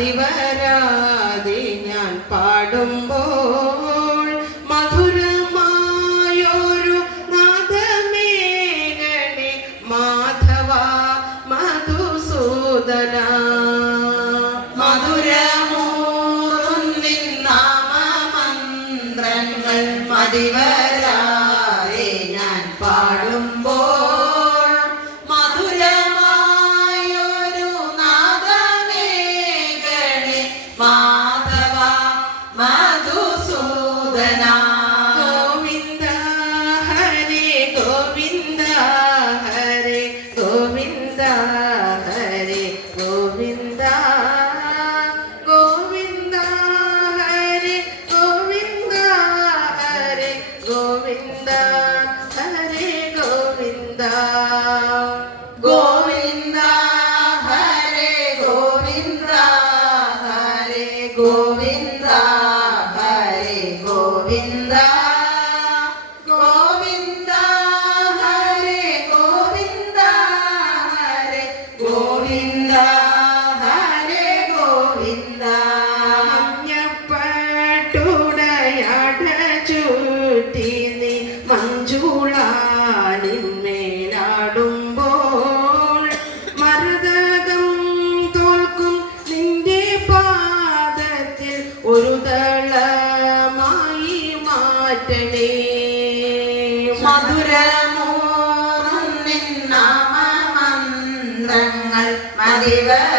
മതിവരാതെ ഞാൻ പാടുമ്പോൾ മധുരമായൊരു നാദമേഘനെ മാധവ മധുസൂദന. മധുരമൂറുന്നിൻ നാമമന്ത്രങ്ങൾ മതിവരാതെ നാദമേഘനെ മാധവ മധുസൂദന ഗോവിന്ദ ഹരേ ഗോവിന്ദ ഹരേ ഗോവിന്ദ ഹരേ ഗോവിന്ദ ഗോവിന്ദ ഹരേ ഗോവിന്ദ ഹരേ ഗോവിന്ദ ഹരേ മഞ്ജുളാലിന്മേലാടുമ്പോൾ മരതകം തോൽക്കും പാദത്തിൽ ഒരു ദളമായി മാറ്റണേ. മതിവരാതെ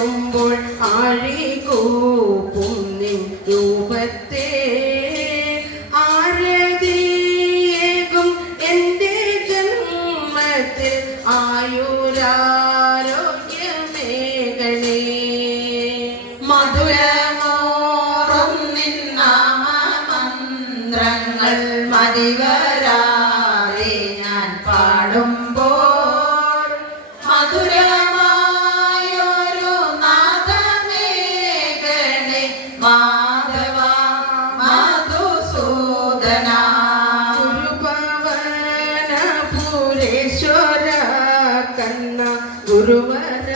കൊള്ളുമ്പോൾ ആഴികൂപ്പും നിൻ രൂപത്തെ. ആരതിയേകും എന്റെ ജന്മത്തിൽ ആയുരാരോഗ്യമേഖലേ മധുരമോറുന്നിൻ നാമമന്ത്രങ്ങൾ മതിവരാതെ മാധവ മധുസൂദന. ഗുരുപവനപുരേശ്വര കന്ന ഗുരുവര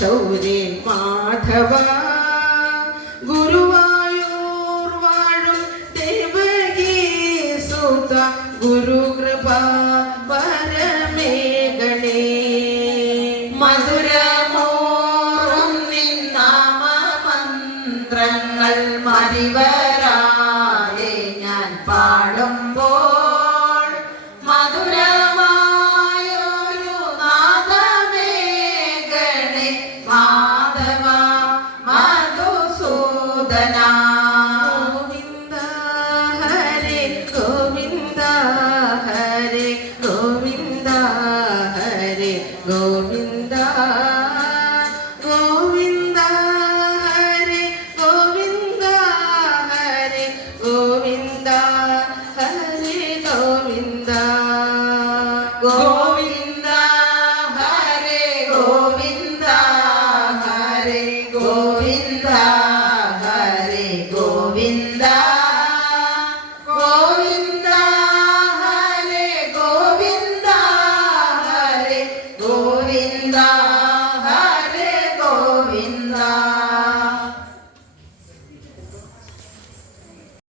ശൗരി മാധവ. ഗുരുവായൂർ വാഴും ദേവകീ സുത വര ഗാനങ്ങൾ മതിവരാതെ ഞാൻ പാടുമ്പോൾ മധുരമായൊരു നാദമേ ഗണേ. മാധവ മധുസൂദന. ഗോവിന്ദ ഹരേ ഗോവിന്ദ ഹരേ ഗോവിന്ദ ഹരേ ഗോവിന്ദ